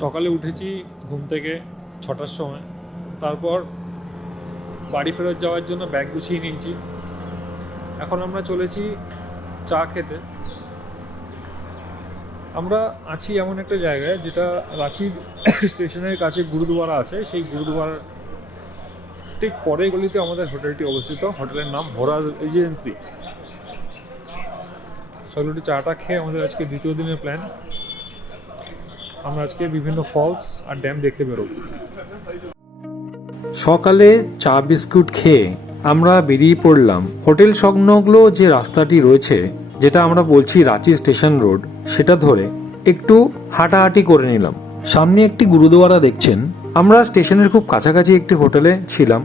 সকালে উঠেছি ঘুম থেকে 6টার সময়। তারপর বাড়ি ফেরত যাওয়ার জন্য ব্যাগ গুছিয়ে নিয়েছি। এখন আমরা চলেছি চা খেতে। আমরা আছি এমন একটা জায়গায় যেটা রাঁচির স্টেশনের কাছে গুরুদুয়ারা আছে। সেই গুরুদুয়ারার ঠিক পরের গলিতে আমাদের হোটেলটি অবস্থিত। হোটেলের নাম হোরাজ রিজেন্সি। চলো একটু চাটা খেয়ে আমাদের আজকে দ্বিতীয় দিনের প্ল্যান। আমরা আজকে বিভিন্ন ফলস আর ড্যাম দেখতে বেরোবো। সকালে চা বিস্কুট খেয়ে আমরা বেরিয়ে পড়লাম হোটেল সংলগ্ন যে রাস্তাটি রয়েছে, যেটা আমরা বলছি রাঁচি স্টেশন রোড, সেটা ধরে একটু হাঁটাহাঁটি করে নিলাম। সামনে একটি গুরুদুয়ারা দেখছেন। আমরা স্টেশনের খুব কাছাকাছি একটি হোটেলে ছিলাম।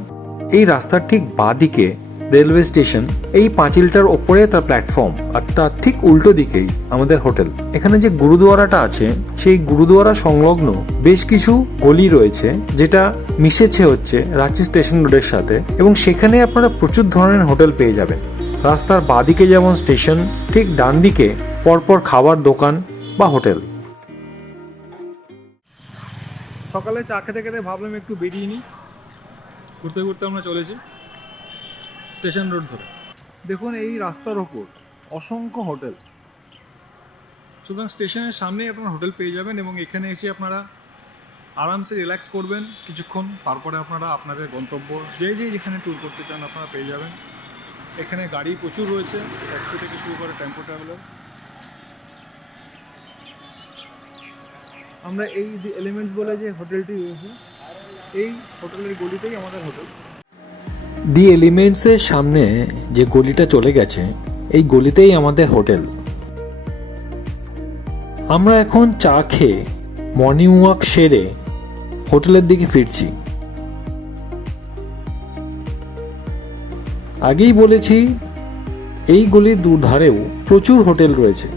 এই রাস্তার ঠিক বাঁদিকে রেলওয়ে স্টেশন, এই পাঁচিলটার ওপরে তার প্ল্যাটফর্ম, আর তার ঠিক উল্টো দিকেই আমাদের হোটেল। এখানে যে গুরুদুয়ারাটা আছে, সেই গুরুদুয়ারা সংলগ্ন বেশ কিছু গলি রয়েছে, যেটা মিশেছে হচ্ছে রাঁচি স্টেশন রোডের সাথে, এবং সেখানে আপনারা প্রচুর ধরনের হোটেল পেয়ে যাবেন। রাস্তার বাঁদিকে যেমন স্টেশন, ঠিক ডান দিকে পরপর খাবার দোকান বা হোটেল। সকালে চা খেতে খেতে ভাবলাম একটু বেরিয়ে নিই। ঘুরতে ঘুরতে আমরা চলেছি স্টেশন রোড ধরে। দেখুন এই রাস্তার ওপর অসংখ্য হোটেল। সুতরাং স্টেশনের সামনেই আপনারা হোটেল পেয়ে যাবেন এবং এখানে এসে আপনারা আরামসে রিল্যাক্স করবেন কিছুক্ষণ। তারপরে আপনারা আপনাদের গন্তব্য যেখানে ট্যুর করতে চান আপনারা পেয়ে যাবেন। এখানে গাড়ি প্রচুর রয়েছে, ট্যাক্সি থেকে শুরু করে টেম্পো ট্রাভেলার। আমরা এই এলিমেন্টস বলে যে হোটেলটি রয়েছে, এই হোটেলের গলিতেই আমাদের হোটেল। দি এলিমেন্টসের সামনে যে গলিটা চলে গেছে, এই গলিতেই আমাদের হোটেল। আমরা এখন চা খেয়ে মর্নিং ওয়াক সেরে হোটেলের দিকে ফিরছি। আগেই বলেছি এই গলির দুধারেও প্রচুর হোটেল রয়েছে।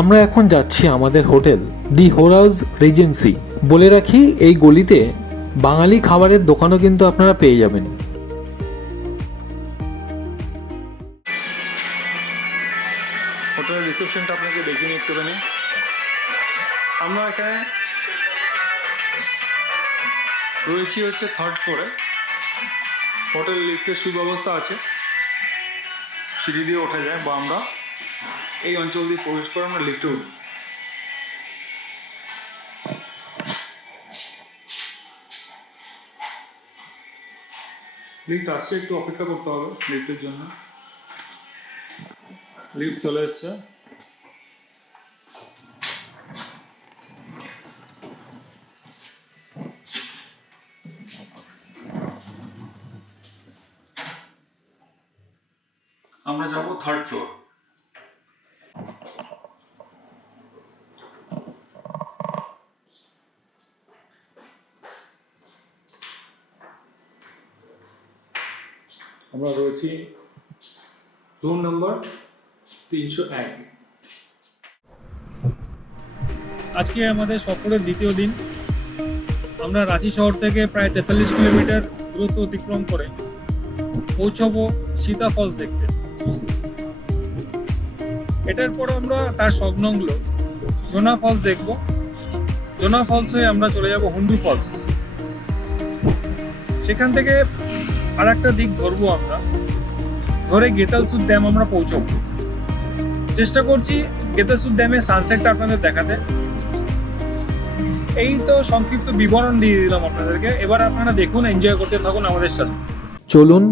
আমরা এখন যাচ্ছি আমাদের হোটেল দি হোরাজ রিজেন্সি। বলে রাখি, এই গলিতে বাঙালি খাবারের দোকানও কিন্তু আপনারা পেয়ে যাবেন। হোটেলের রিসেপশনটা আপনাকে দেখিয়ে নিই একটুখানি। আমরা এখানে রয়েছি হচ্ছে 3rd ফ্লোরে। হোটেল লিফটের সুব্যবস্থা আছে, সিঁড়ি দিয়ে ওঠা যায়, বা আমরা এই অঞ্চল দিয়ে প্রবেশ করে আমরা লিফটে উঠি। লিফট আসছে, একটু অপেক্ষা করতে হবে লিফটের জন্য। লিফট চলে এসছে। আমরা যাব 3rd ফ্লোর। আমরা রয়েছি রুম নাম্বার 301। আজকে আমাদের সফরের দ্বিতীয় দিন। আমরা রাঁচি শহর থেকে প্রায় 43 কিলোমিটার দূরত্ব অতিক্রম করে পৌঁছবো সীতা ফলস দেখতে। এটার পর আমরা তার সংলগ্ন জোনা ফলস দেখব। জোনা ফলস হয়ে আমরা চলে যাব হুন্ডু ফলস। সেখান থেকে আর একটা দিক ধরবো, আমরা ধরে গেতালসুর ড্যাম আমরা পৌঁছবো। চেষ্টা করছি গেতালসুর ড্যামের সানসেটটা আপনাদের দেখাতে। এই তো সংক্ষিপ্ত বিবরণ দিয়ে দিলাম আপনাদেরকে। এবার আপনারা দেখুন, এনজয় করতে থাকুন আমাদের সাথে। চলুন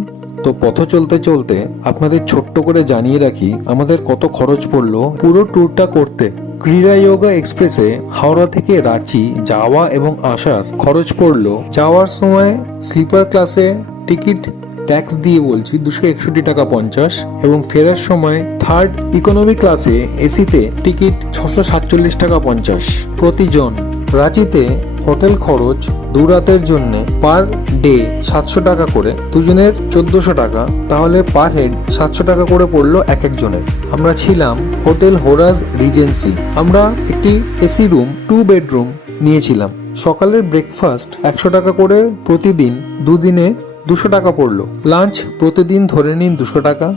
তো পথ চলতে চলতে আপনাদের ছোট্ট করে জানিয়ে রাখি আমাদের কত খরচ পড়লো পুরো ট্যুরটা করতে। ক্রীড়া যোগা এক্সপ্রেসে হাওড়া থেকে রাঁচি যাওয়া এবং আসার খরচ পড়লো, যাওয়ার সময় স্লিপার ক্লাসে টিকিট ট্যাক্স দিয়ে বলছি 261 টাকা 50, এবং ফেরার সময় 3rd ইকোনমি ক্লাসে এসিতে টিকিট 647 টাকা 50 প্রতিজন। রাঁচিতে হোটেল খরচ 2 রাতের জন্য পার ডে 700 টাকা করে, দুজনের 1400 টাকা, তাহলে পার হেড 700 টাকা করে পড়লো এক একজনের। আমরা ছিলাম হোটেল হোরাজ রিজেন্সি। আমরা একটি এসি রুম 2 বেডরুম নিয়েছিলাম। সকালের ব্রেকফাস্ট 100 টাকা করে প্রতিদিন, দুদিনে 200 টাকা পড়লো। লাঞ্চ প্রতিদিন ধরে নিন 200 টাকা,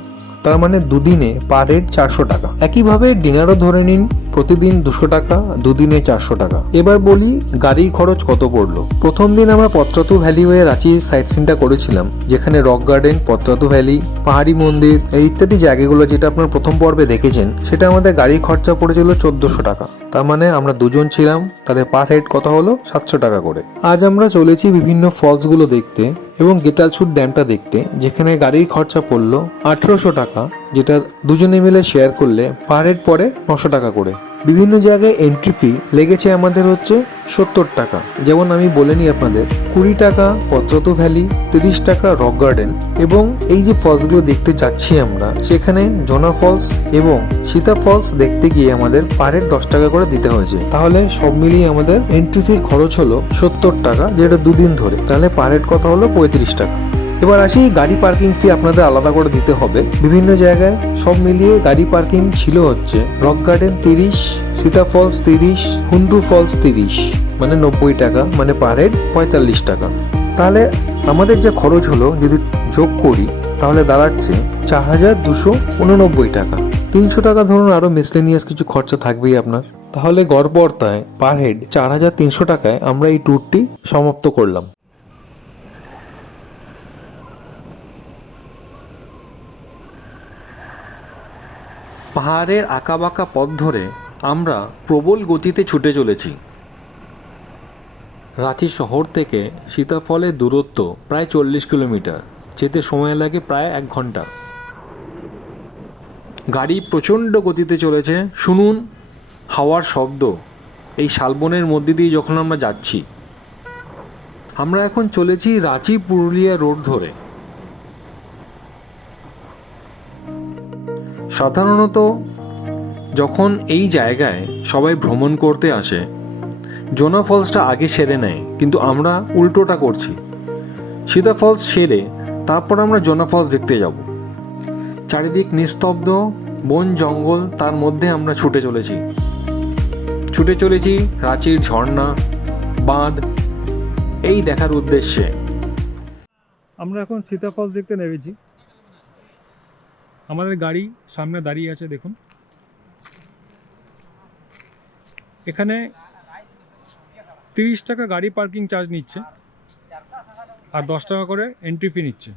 তার মানে দুদিনে পার হেড 400 টাকা। একইভাবে ডিনারও ধরে নিন প্রতিদিন 200 টাকা, দুদিনে 400 টাকা। এবার বলি গাড়ির খরচ কত পড়লো। প্রথম দিন আমরা পত্রাতু ভ্যালি হয়ে রাঁচি সাইট সিনটা করেছিলাম, যেখানে রক গার্ডেন, পত্রাতু ভ্যালি, পাহাড়ি মন্দির এই ইত্যাদি জায়গাগুলো যেটা আপনার প্রথম পর্বে দেখেছেন, সেটা আমাদের গাড়ির খরচা পড়েছিল 1400 টাকা। তার মানে আমরা দুজন ছিলাম, তাহলে পার হেড কত হলো 700 টাকা করে। আজ আমরা চলেছি বিভিন্ন ফলসগুলো দেখতে এবং গেতালছুট ড্যামটা দেখতে, যেখানে গাড়ির খরচা পড়লো 1800 টাকা, যেটা দুজনে মিলে শেয়ার করলে পার হেড পড়ে 900 টাকা করে। বিভিন্ন জায়গায় এন্ট্রি ফি লেগেছে আমাদের হচ্ছে 70 টাকা। যেমন আমি বলে নিই আপনাদের, 20 টাকা পত্রাতু ভ্যালি, 30 টাকা রক গার্ডেন, এবং এই যে ফলসগুলো দেখতে যাচ্ছি আমরা, সেখানে জোনা ফলস এবং সীতা ফলস দেখতে গিয়ে আমাদের পার হেড 10 টাকা করে দিতে হয়েছে। তাহলে সব মিলিয়ে আমাদের এন্ট্রি ফির খরচ হলো 70 টাকা, যেটা দুদিন ধরে। তাহলে পার হেড কত হলো 35 টাকা। এবার আসি গাড়ি পার্কিং ফি আপনাদের আলাদা করে দিতে হবে বিভিন্ন জায়গায়। সব মিলিয়ে গাড়ি পার্কিং ছিল হচ্ছে Rock Garden 30, Sita Falls 30, Hundru Falls 30, মানে 90 টাকা, মানে পার হেড 45 টাকা। তাহলে আমাদের যে খরচ হলো যদি যোগ করি, তাহলে দাঁড়াচ্ছে 4289 টাকা। 300 টাকা ধরুন আরো মিসলেনিয়াস কিছু খরচা থাকবেই আপনার। তাহলে গড়পড়তায় পার হেড 4300 টাকায় আমরা এই ট্যুরটি সমাপ্ত করলাম। পাহাড়ের আঁকাবাঁকা পথ ধরে আমরা প্রবল গতিতে ছুটে চলেছি। রাঁচি শহর থেকে সীতাফলের দূরত্ব প্রায় 40 কিলোমিটার, যেতে সময় লাগে প্রায় 1 ঘন্টা। গাড়ি প্রচণ্ড গতিতে চলেছে, শুনুন হাওয়ার শব্দ এই শালবনের মধ্যে দিয়ে যখন আমরা যাচ্ছি। আমরা এখন চলেছি রাঁচি পুরুলিয়া রোড ধরে। সাধারণত যখন এই জায়গায় সবাই ভ্রমণ করতে আসে, জোনা ফলসটা আগে সেরে নেয়, কিন্তু আমরা উল্টোটা করছি। সীতা ফলস সেরে তারপর আমরা জোনা ফলস দেখতে যাব। চারিদিক নিস্তব্ধ, বন জঙ্গল, তার মধ্যে আমরা ছুটে চলেছি রাঁচির ঝর্ণা, বাঁধ এই দেখার উদ্দেশ্যে। আমরা এখন সীতা ফলস দেখতে নেমেছি। আমাদের গাড়ি সামনে দাঁড়িয়ে আছে, দেখুন। এখানে 30 টাকা গাড়ি পার্কিং চার্জ নিচ্ছে আর 10 টাকা করে এন্ট্রি ফি নিচ্ছে।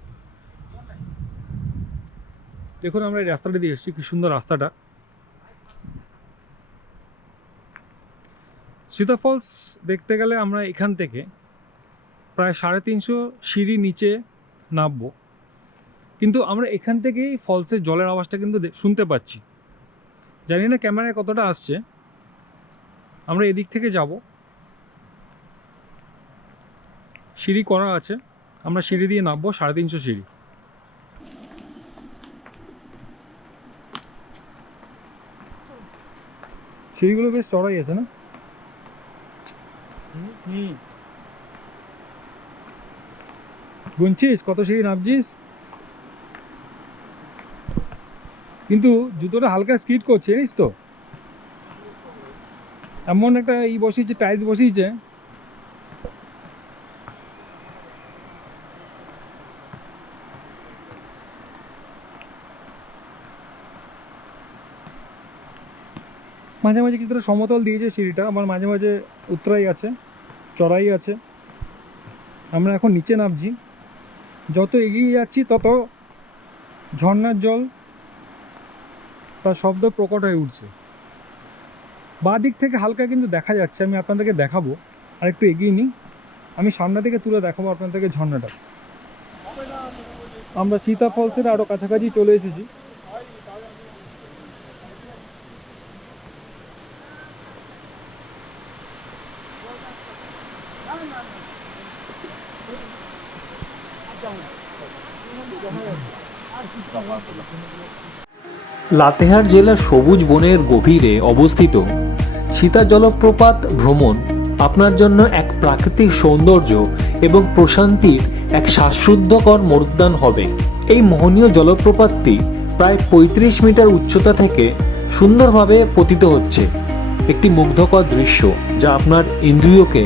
দেখুন আমরা এই রাস্তাটা দিয়ে এসেছি, কি সুন্দর রাস্তাটা। সীতা ফলস দেখতে গেলে আমরা এখান থেকে প্রায় 350 সিঁড়ি নিচে নামবো, কিন্তু আমরা এখান থেকেই ফলসের জলের আওয়াজটা কিন্তু শুনতে পাচ্ছি। জানি না ক্যামেরায় কতটা আসছে। আমরা এদিক থেকে যাব, সিঁড়ি করা আছে, আমরা সিঁড়ি দিয়ে নামবো, 350 সিঁড়ি। সিঁড়িগুলো বেশ চড়াই আছে না? গুনছিস কত সিঁড়ি নামছিস? কিন্তু জুতোটা হালকা স্কিড করছে, জানিস তো। এমন একটা বসিয়েছে, টাইলস বসিয়েছে, মাঝে মাঝে কিছুটা সমতল দিয়েছে সিঁড়িটা, আবার মাঝে মাঝে উতরাই আছে, চড়াই আছে। আমরা এখন নিচে নামছি। যত এগিয়ে যাচ্ছি তত ঝর্ণার জল, তার শব্দ প্রকট হয়ে উঠছে। বাঁ দিক থেকে হালকা কিন্তু দেখা যাচ্ছে, আমি আপনাদেরকে দেখাবো। আর একটু এগিয়ে নিই, আমি সামনে থেকে তুলে দেখাবো আপনাদেরকে ঝর্ণাটা। আমরা সীতা ফলসের আরও কাছাকাছি চলে এসেছি। লাতেহার জেলার সবুজ বনের গভীরে অবস্থিত সীতা জলপ্রপাত ভ্রমণ আপনার জন্য এক প্রাকৃতিক সৌন্দর্য এবং প্রশান্তির এক শ্বাসরুদ্ধকর মরুদ্যান হবে। এই মোহনীয় জলপ্রপাতটি প্রায় 35 মিটার উচ্চতা থেকে সুন্দরভাবে পতিত হচ্ছে, একটি মুগ্ধকর দৃশ্য যা আপনার ইন্দ্রিয়কে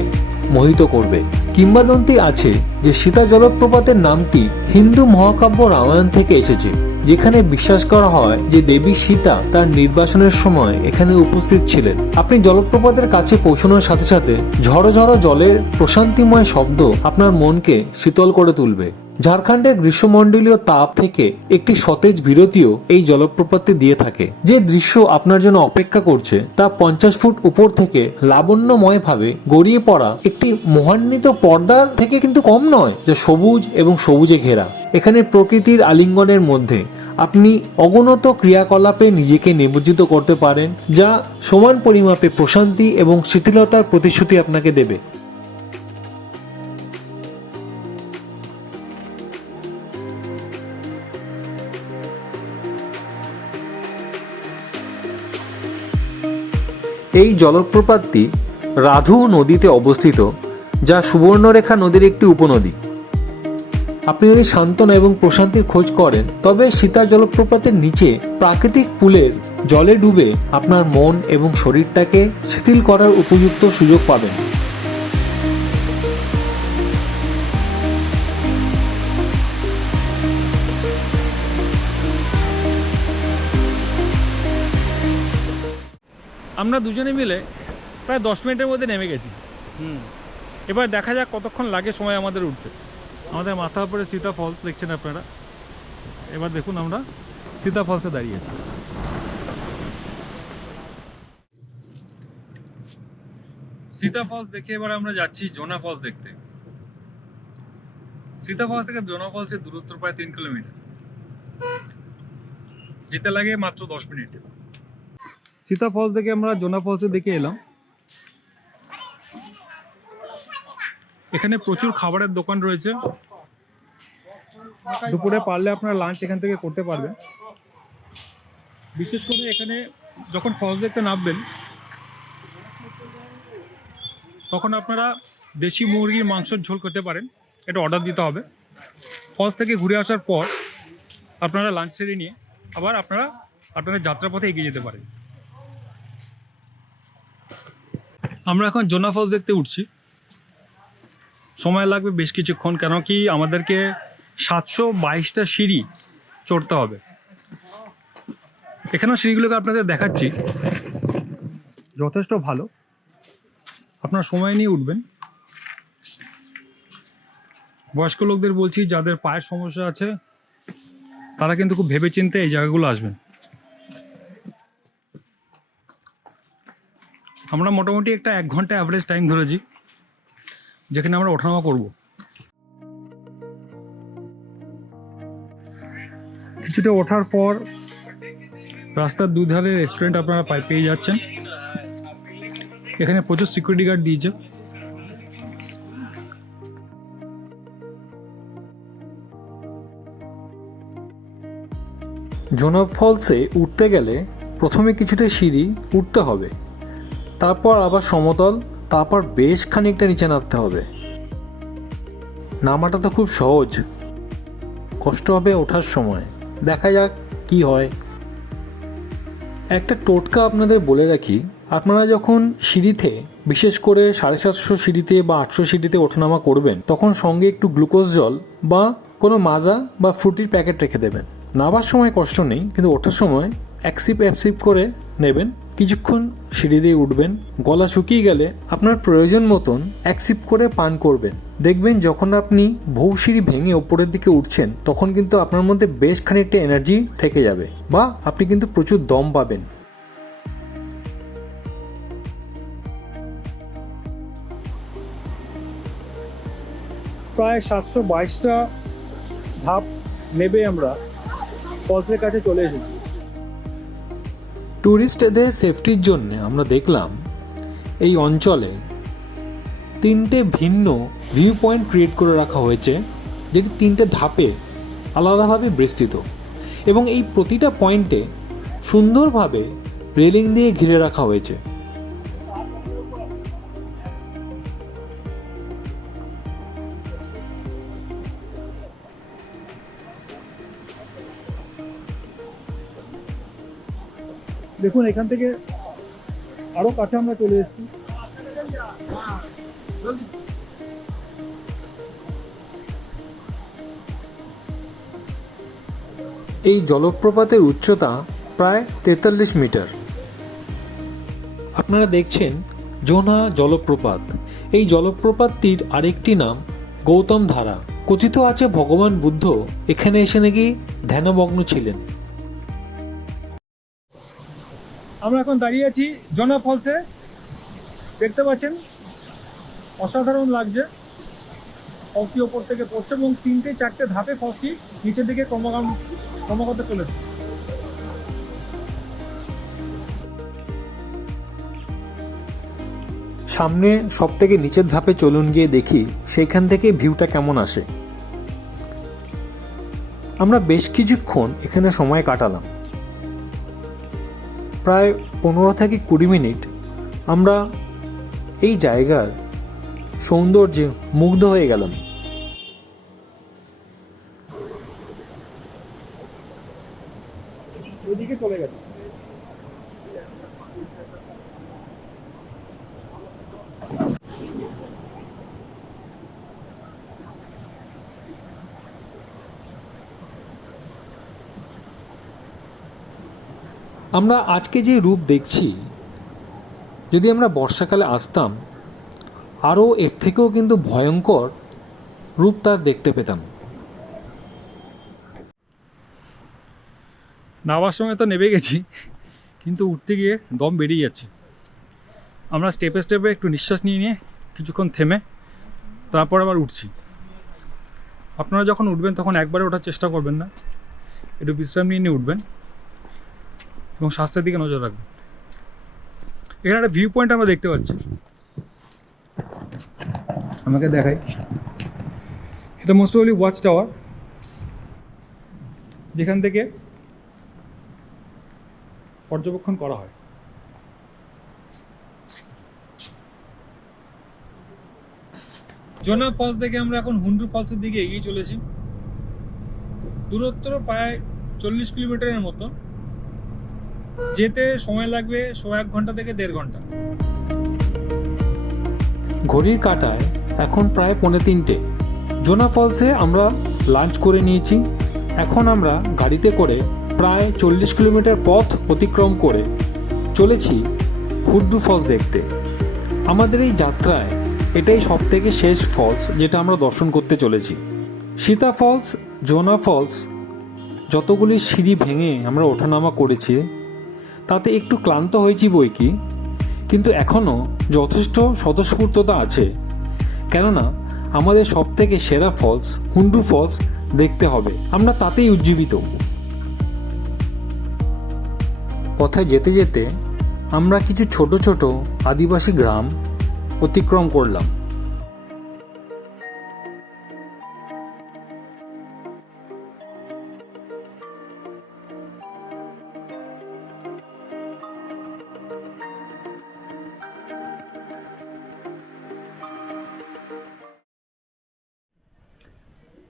মোহিত করবে। কিংবদন্তি আছে যে সীতা জলপ্রপাতের নামটি হিন্দু মহাকাব্য রামায়ণ থেকে এসেছে, যেখানে বিশ্বাস করা হয় যে দেবী সীতা তার নির্বাসনের সময় এখানে উপস্থিত ছিলেন। আপনি জলপ্রপাতের কাছে পৌঁছানোর সাথে সাথে ঝড়ো ঝড়ো জলের প্রশান্তিময় শব্দ আপনার মনকে শীতল করে তুলবে। ঝাড়খণ্ডের গ্রীষ্মমণ্ডলীয় তাপ থেকে একটি সতেজ বিরতিও এই জলপ্রপাতটি দিয়ে থাকে। যে দৃশ্য আপনার জন্য অপেক্ষা করছে তা 50 ফুট উপর থেকে লাবণ্যময় ভাবে গড়িয়ে পড়া একটি মহান্বিত পর্দার থেকে কিন্তু কম নয়, যা সবুজ এবং সবুজে ঘেরা। এখানে প্রকৃতির আলিঙ্গনের মধ্যে আপনি অগণিত ক্রিয়াকলাপে নিজেকে নিমজ্জিত করতে পারেন, যা সমান পরিমাপে প্রশান্তি এবং শিথিলতার প্রতিশ্রুতি আপনাকে দেবে। এই জলপ্রপাতটি রাধু নদীতে অবস্থিত, যা সুবর্ণরেখা নদীর একটি উপনদী। আপনি যদি সান্ত্বনা এবং প্রশান্তির খোঁজ করেন, তবে সীতা জলপ্রপাতের নিচে প্রাকৃতিক পুলের জলে ডুবে আপনার মন এবং শরীরটাকে শিথিল করার উপযুক্ত সুযোগ পাবেন। আমরা দুজনে মিলে প্রায় 10 মিনিটের মধ্যে নেমে গেছি। এবার দেখা যাক কতক্ষণ লাগে সময় আমাদের উঠতে। আমাদের মাথার উপরে সীতা ফলস দেখছেন আপনারা। এবার দেখুন আমরা সীতা ফলসে দাঁড়িয়ে আছি। সীতা ফলস দেখে এবার আমরা যাচ্ছি জোনা ফলস দেখতে। সীতা ফলস থেকে জোনা ফলসের দূরত্ব প্রায় 3 কিলোমিটার, যেতে লাগে মাত্র 10 মিনিট। সীতা ফলস দেখে আমরা জোনা ফলসে দেখে এলাম। এখানে প্রচুর খাবারের দোকান রয়েছে। দুপুরে পারলে আপনারা লাঞ্চ এখান থেকে করতে পারবেন। বিশেষ করে এখানে যখন ফলস দেখতে নামবেন, তখন আপনারা দেশি মুরগির মাংসের ঝোল করতে পারেন, এটা অর্ডার দিতে হবে। ফলস থেকে ঘুরে আসার পর আপনারা লাঞ্চ সেরে নিয়ে আবার আপনারা আপনাদের যাত্রাপথে এগিয়ে যেতে পারেন। আমরা এখন জোনা ফলস দেখতে উঠছি। সময় লাগবে বেশ কিছুক্ষণ, কেন কি আমাদেরকে 722টা সিঁড়ি চড়তে হবে। এখানেও সিঁড়িগুলোকে আপনাদের দেখাচ্ছি, যথেষ্ট ভালো। আপনার সময় নিয়ে উঠবেন। বয়স্ক লোকদের বলছি, যাদের পায়ের সমস্যা আছে তারা কিন্তু খুব ভেবেচিন্তে এই জায়গাগুলো আসবেন। আমরা মোটামুটি একটা 1 ঘন্টা অ্যাভারেজ টাইম ধরেছি, যেখানে আমরা ওঠানামা করব। কিছুটা ওঠার পর রাস্তার দুধারে রেস্টুরেন্ট আপনারা পেয়ে যাচ্ছেন। এখানে প্রচুর সিকিউরিটি গার্ড দিয়েছে। জোনা ফলসে উঠতে গেলে প্রথমে কিছুটা সিঁড়ি উঠতে হবে, তারপর আবার সমতল, তারপর বেশ খানিকটা নিচে নামতে হবে। নামাটা তো খুব সহজ, কষ্ট হবে ওঠার সময়। দেখা যাক কি হয়। একটা টোটকা আপনাদের বলে রাখি, আপনারা যখন সিঁড়িতে, বিশেষ করে 750 সিঁড়িতে বা 800 সিঁড়িতে ওঠানামা করবেন, তখন সঙ্গে একটু গ্লুকোজ জল বা কোনো মাজা বা ফ্রুটির প্যাকেট রেখে দেবেন। নামার সময় কষ্ট নেই, কিন্তু ওঠার সময় এক সিপ করে নেবেন। কিছুক্ষণ সিঁড়ি দিয়ে উঠবেন, গলা শুকিয়ে গেলে আপনার প্রয়োজন মতন এক সিপ করে পান করবেন। দেখবেন যখন আপনি বহু সিঁড়ি ভেঙে ওপরের দিকে উঠছেন, তখন কিন্তু আপনার মধ্যে বেশ খানিকটা এনার্জি থেকে যাবে, বা আপনি কিন্তু প্রচুর দম পাবেন। প্রায় 722টা ধাপ নেবে আমরা ফলসের কাছে চলে এসেছি। ট্যুরিস্টদের সেফটির জন্য আমরা দেখলাম এই অঞ্চলে 3টে ভিন্ন ভিউ পয়েন্ট ক্রিয়েট করে রাখা হয়েছে, যেটি 3টে ধাপে আলাদাভাবে বিস্তৃত, এবং এই প্রতিটা পয়েন্টে সুন্দরভাবে রেলিং দিয়ে ঘিরে রাখা হয়েছে। দেখুন এখান থেকে আরো কাছে আমরা চলে এসেছি। এই জলপ্রপাতের উচ্চতা প্রায় 43 মিটার। আপনারা দেখছেন জোনহা জলপ্রপাত। এই জলপ্রপাতটির আরেকটি নাম গৌতম ধারা। কথিত আছে ভগবান বুদ্ধ এখানে এসে নাকি ধ্যানমগ্ন ছিলেন। আমরা এখন দাঁড়িয়ে আছি জোনহা ফলসে। দেখতে পাচ্ছেন অসাধারণ লাগছে। ফলসটি ওপর থেকে পড়ছে এবং 3-4টে ধাপে ফলসটি নিচের দিকে ক্রমাগত চলেছে। সামনে সব থেকে নিচের ধাপে চলুন গিয়ে দেখি সেইখান থেকে ভিউটা কেমন আসে। আমরা বেশ কিছুক্ষণ এখানে সময় কাটালাম, প্রায় 15 থেকে 20 মিনিট। আমরা এই জায়গার সৌন্দর্যে মুগ্ধ হয়ে গেলাম। ওইদিকে চলে গেছে। আমরা আজকে যে রূপ দেখছি, যদি আমরা বর্ষাকালে আসতাম আরও এর থেকেও কিন্তু ভয়ঙ্কর রূপ তার দেখতে পেতাম। নামার সময় তো নেমে গেছি, কিন্তু উঠতে গিয়ে দম বেরিয়ে যাচ্ছে। আমরা স্টেপে স্টেপে একটু নিঃশ্বাস নিয়ে নিয়ে কিছুক্ষণ থেমে তারপর আবার উঠছি। আপনারা যখন উঠবেন তখন একবারে ওঠার চেষ্টা করবেন না, একটু বিশ্রাম নিয়ে নিয়ে উঠবেন এবং স্বাস্থ্যের দিকে নজর রাখবেন। এখানে একটা ভিউ পয়েন্ট আমরা দেখতে পাচ্ছি, আমাকে দেখাই। এটা মোস্ট প্রবাবলি ওয়াচ টাওয়ার, যেখান থেকে পর্যবেক্ষণ করা হয়। জোনহা ফলস থেকে আমরা এখন হুন্ডু ফলসের দিকে এগিয়ে চলেছি। দূরত্ব প্রায় 40 কিলোমিটারের মতো। যেতে সময় লাগবে 1.5 ঘন্টা থেকে 1.5 ঘন্টা। ঘড়ির কাঁটায় এখন প্রায় 2:45। জোনহা ফলসে আমরা লাঞ্চ করে নিয়েছি। এখন আমরা গাড়িতে করে প্রায় 40 কিলোমিটার পথ অতিক্রম করে চলেছি হুড্ডু ফলস দেখতে। আমাদের এই যাত্রায় এটাই সব থেকে শেষ ফলস যেটা আমরা দর্শন করতে চলেছি। সীতা ফলস, জোনহা ফলস যতগুলি সিঁড়ি ভেঙে আমরা ওঠানামা করেছি তাতে একটু ক্লান্ত হয়েছি বই কি, কিন্তু এখনও যথেষ্ট স্বতঃস্ফূর্ততা আছে। কেননা আমাদের সব থেকে সেরা ফলস হুন্ডু ফলস দেখতে হবে, আমরা তাতেই উজ্জীবিত। পথে যেতে যেতে আমরা কিছু ছোট ছোট আদিবাসী গ্রাম অতিক্রম করলাম।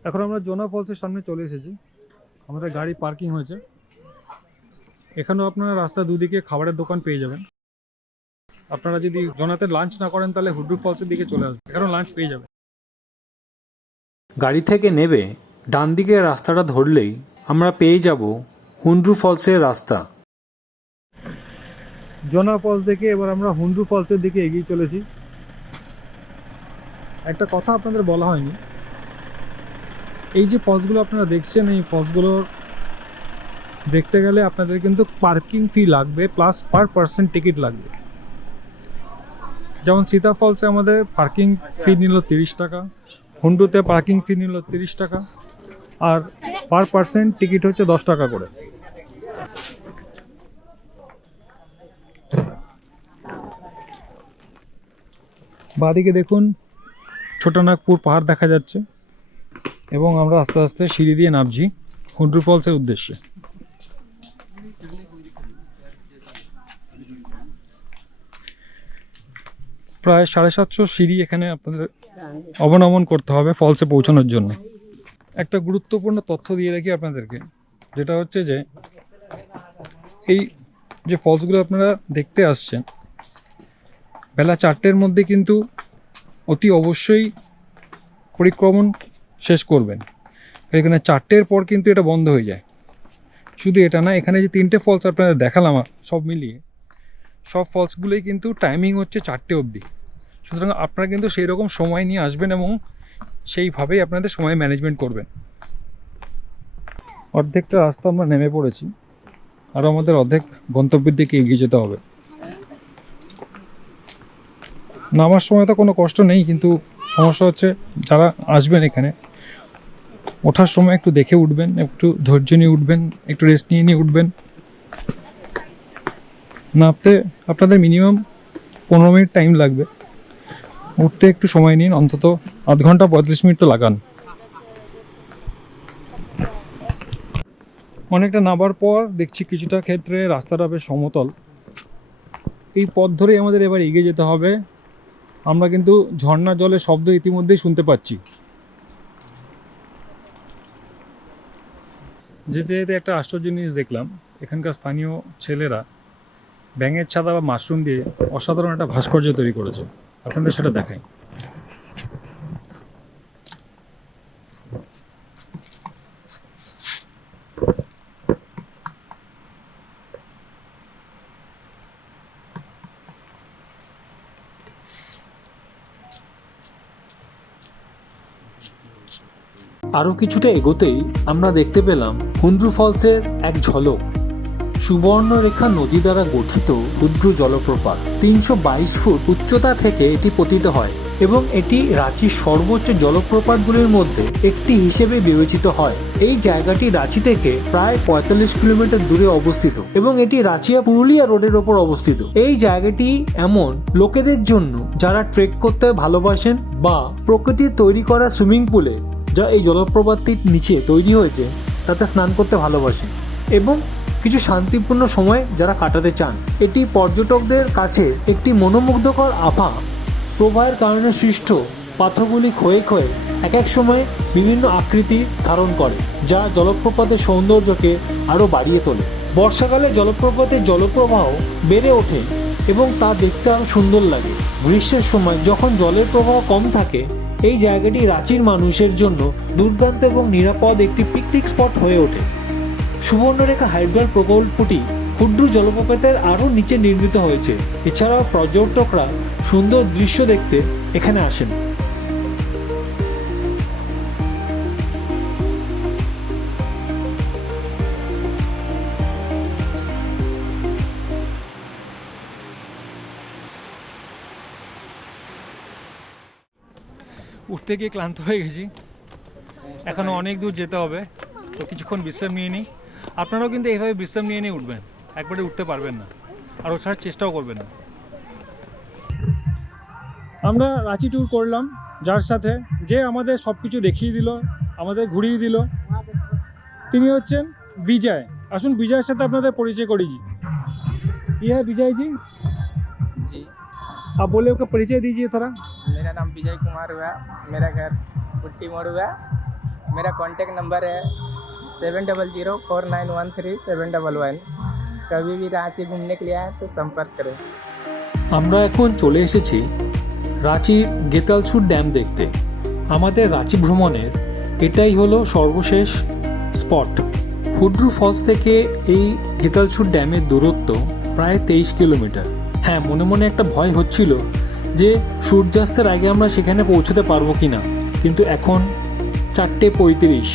এখন আমরা জোনহা ফলসের সামনে চলে এসেছি। আমাদের গাড়ি পার্কিং হয়েছে। এখানেও আপনারা রাস্তার দুদিকে খাবারের দোকান পেয়ে যাবেন। আপনারা যদি জোনহাতে লাঞ্চ না করেন তাহলে হুড্ডু ফলসের দিকে চলে আসবেন, এখানেও লাঞ্চ পেয়ে যাবেন। গাড়ি থেকে নেবে ডান দিকের রাস্তাটা ধরলেই আমরা পেয়ে যাব হুন্ডু ফলসের রাস্তা। জোনহা ফলস দেখে এবার আমরা হুন্ডু ফলসের দিকে এগিয়ে চলেছি। একটা কথা আপনাদের বলা হয়নি, এই যে ফলসগুলো আপনারা দেখছেন, এই ফলসগুলোর দেখতে গেলে আপনাদের কিন্তু পার্কিং ফি লাগবে, প্লাস পার পার্সন টিকিট লাগবে। যেমন সীতা ফলসে আমাদের পার্কিং ফি নিল 30 টাকা, হুন্ডুতে পার্কিং ফি নিল 30 টাকা, আর পার পার্সন টিকিট হচ্ছে 10 টাকা করে। বাঁদিকে দেখুন ছোটনাগপুর পাহাড় দেখা যাচ্ছে এবং আমরা আস্তে আস্তে সিঁড়ি দিয়ে নামছি হুন্ডু ফলসের উদ্দেশ্যে। প্রায় 750 সিঁড়ি এখানে আপনাদের অবনমন করতে হবে ফলসে পৌঁছানোর জন্য। একটা গুরুত্বপূর্ণ তথ্য দিয়ে রাখি আপনাদেরকে, যেটা হচ্ছে যে এই যে ফলসগুলো আপনারা দেখতে আসছেন, বেলা 4টের মধ্যে কিন্তু অতি অবশ্যই পরিক্রমণ শেষ করবেন। এখানে 4টের পর কিন্তু এটা বন্ধ হয়ে যায়। শুধু এটা না, এখানে যে 3টে ফলস আপনাদের দেখালাম সব মিলিয়ে, সব ফলসগুলোই কিন্তু টাইমিং হচ্ছে 4টে অবধি। সুতরাং আপনারা কিন্তু সেই রকম সময় নিয়ে আসবেন এবং সেইভাবেই আপনাদের সময় ম্যানেজমেন্ট করবেন। অর্ধেকটা রাস্তা আমরা নেমে পড়েছি, আরও আমাদের অর্ধেক গন্তব্যের দিকে এগিয়ে যেতে হবে। নামার সময় তো কোনো কষ্ট নেই, কিন্তু সমস্যা হচ্ছে যারা আসবেন এখানে ওঠার সময় একটু দেখে উঠবেন, একটু ধৈর্য নিয়ে উঠবেন, একটু রেস্ট নিয়ে নিয়ে উঠবেন। নামতে আপনাদের মিনিমাম 15 মিনিট টাইম লাগবে, উঠতে একটু সময় নিন, অন্তত আধ ঘন্টা 35 মিনিট তো লাগান। অনেকটা নামার পর দেখছি কিছুটা ক্ষেত্রে রাস্তাটা বেশ সমতল। এই পথ ধরেই আমাদের এবার এগিয়ে যেতে হবে। আমরা কিন্তু ঝর্ণার জলের শব্দ ইতিমধ্যেই শুনতে পাচ্ছি। যেতে যেতে একটা আশ্চর্য জিনিস দেখলাম, এখানকার স্থানীয় ছেলেরা ব্যাঙের ছাতা বা মাশরুম দিয়ে অসাধারণ একটা ভাস্কর্য তৈরি করেছে। আপনাদের সেটা দেখাই। আরও কিছুটা এগোতেই আমরা দেখতে পেলাম হুন্ড্রু ফলসের এক ঝলক। সুবর্ণরেখা নদী দ্বারা গঠিত ক্ষুদ্র জলপ্রপাত 322 ফুট উচ্চতা থেকে এটি পতিত হয় এবং এটি রাঁচির সর্বোচ্চ জলপ্রপাতগুলির মধ্যে একটি হিসেবে বিবেচিত হয়। এই জায়গাটি রাঁচি থেকে প্রায় 45 কিলোমিটার দূরে অবস্থিত এবং এটি রাঁচিয়া পুরুলিয়া রোডের ওপর অবস্থিত। এই জায়গাটি এমন লোকেদের জন্য যারা ট্রেক করতে ভালোবাসেন বা প্রকৃতির তৈরি করা সুইমিং পুলে যা এই জলপ্রপাতটির নিচে তৈরি হয়েছে তাতে স্নান করতে ভালোবাসেন এবং কিছু শান্তিপূর্ণ সময় যারা কাটাতে চান। এটি পর্যটকদের কাছে একটি মনোমুগ্ধকর আভা প্রবাহের কারণে সৃষ্ট পাথরগুলি ক্ষয়ে ক্ষয়ে এক এক সময় বিভিন্ন আকৃতি ধারণ করে, যা জলপ্রপাতের সৌন্দর্যকে আরও বাড়িয়ে তোলে। বর্ষাকালে জলপ্রপাতের জলপ্রবাহ বেড়ে ওঠে এবং তা দেখতে আরও সুন্দর লাগে। গ্রীষ্মের সময় যখন জলের প্রবাহ কম থাকে, এই জায়গাটি রাঁচির মানুষের জন্য দুর্দান্ত এবং নিরাপদ একটি পিকনিক স্পট হয়ে ওঠে। সুবর্ণরেখা হাইড্রোল প্রকল্পটি ক্ষুদ্র জলপ্রপাতের আরও নিচে নির্মিত হয়েছে। এছাড়াও পর্যটকরা সুন্দর দৃশ্য দেখতে এখানে আসেন। উঠতে গিয়ে ক্লান্ত হয়ে গেছি, এখনও অনেক দূর যেতে হবে, তো কিছুক্ষণ বিশ্রাম নিয়ে নিই। আপনারাও কিন্তু এইভাবে বিশ্রাম নিয়ে নিয়ে উঠবেন, একবারে উঠতে পারবেন না আর ওঠার চেষ্টাও করবেন না। আমরা রাঁচি ট্যুর করলাম, যার সাথে যে আমাদের সব কিছু দেখিয়ে দিল, আমাদের ঘুরিয়ে দিল, তিনি হচ্ছেন विजय। আসুন विजयের সাথে আপনাদের परिचय करिए जी। ये है विजय जी। जी, आप बोले आपका परिचय दीजिए थोड़ा। मेरा नाम विजय कुमार हुआ, मेरा घर पुट्टी मोड़ हुआ, मेरा कांटेक्ट नंबर है 7004913711। कभी भी रांची घूमने के लिए आए तो संपर्क करें। আমরা এখন চলে এসেছি রাঁচির গেতালছুট ড্যাম দেখতে। আমাদের রাঁচি ভ্রমণের এটাই হলো সর্বশেষ স্পট। হুড্রু ফলস থেকে এই গেতালছুট ড্যামের দূরত্ব প্রায় 23 কিলোমিটার। হ্যাঁ, মনে মনে একটা ভয় হচ্ছিল যে সূর্যাস্তের আগে আমরা সেখানে পৌঁছতে পারবো কি না, কিন্তু এখন 4:35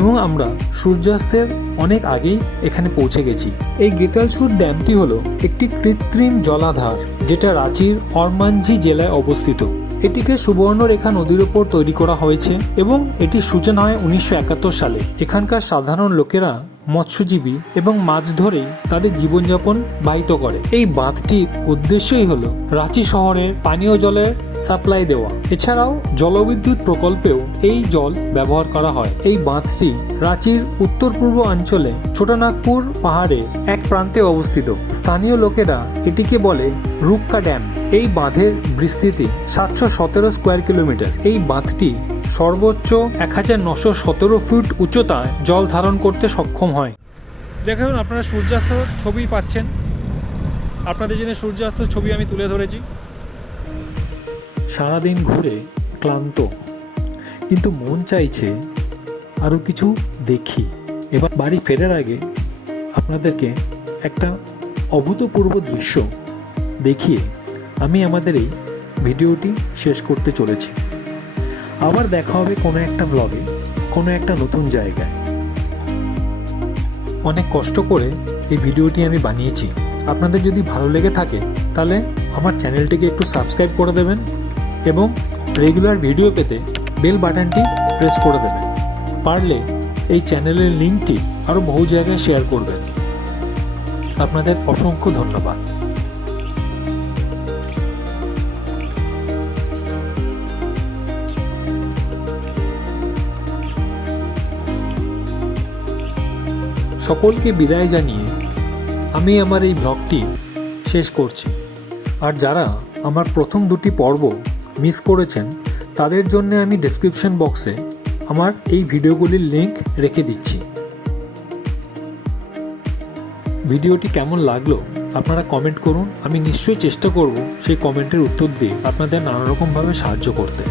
এবং আমরা সূর্যাস্তের অনেক আগেই এখানে পৌঁছে গেছি। এই গেতালছুট ড্যামটি হলো একটি কৃত্রিম জলাধার যেটা রাঁচির অরমাঞ্জি জেলায় অবস্থিত। এটিকে সুবর্ণরেখা নদীর উপর তৈরি করা হয়েছে এবং এটির সূচনা হয় 1971 সালে। এখানকার সাধারণ লোকেরা মৎস্যজীবী এবং মাছ ধরেই তাদের জীবনযাপন বাহিত করে। এই বাঁধটির উদ্দেশ্যই হলো রাঁচি শহরের পানীয় জলের সাপ্লাই দেওয়া। এছাড়াও জলবিদ্যুৎ প্রকল্পেও এই জল ব্যবহার করা হয়। এই বাঁধটি রাঁচির উত্তর পূর্ব অঞ্চলে ছোটনাগপুর পাহাড়ে এক প্রান্তে অবস্থিত। স্থানীয় লোকেরা এটিকে বলে রুক্কা ড্যাম। এই বাঁধের বিস্তৃতি 717 স্কোয়ার কিলোমিটার। এই বাঁধটি সর্বোচ্চ 1917 ফুট উচ্চতায় জল ধারণ করতে সক্ষম হয়। দেখুন, আপনারা সূর্যাস্ত ছবি পাচ্ছেন, আপনাদের জন্য সূর্যাস্ত ছবি আমি তুলে ধরেছি। সারাদিন ঘুরে ক্লান্ত, কিন্তু মন চাইছে আরও কিছু দেখি। এবার বাড়ি ফেরার আগে আপনাদেরকে একটা অভূতপূর্ব দৃশ্য দেখিয়ে আমি আমাদের এই ভিডিওটি শেষ করতে চলেছি। আবার দেখা হবে কোনো একটা ব্লগে, কোনো একটা নতুন জায়গায়। অনেক কষ্ট করে এই ভিডিওটি আমি বানিয়েছি। আপনাদের যদি ভালো লেগে থাকে তাহলে আমার চ্যানেলটিকে একটু সাবস্ক্রাইব করে দেবেন এবং রেগুলার ভিডিও পেতে বেল বাটনটি প্রেস করে দেবেন। পারলে এই চ্যানেলের লিঙ্কটি আরও বহু জায়গায় শেয়ার করবেন। আপনাদের অসংখ্য ধন্যবাদ। সকলকে বিদায় জানিয়ে আমি আমার এই ব্লগটি শেষ করছি। আর যারা আমার প্রথম দুটি পর্ব মিস করেছেন তাদের জন্য আমি ডেসক্রিপশন বক্সে আমার এই ভিডিওগুলির লিংক রেখে দিচ্ছি। ভিডিওটি কেমন লাগলো আপনারা কমেন্ট করুন। আমি নিশ্চয়ই চেষ্টা করব সেই কমেন্টের উত্তর দিয়ে আপনাদের নানা রকমভাবে সাহায্য করতে।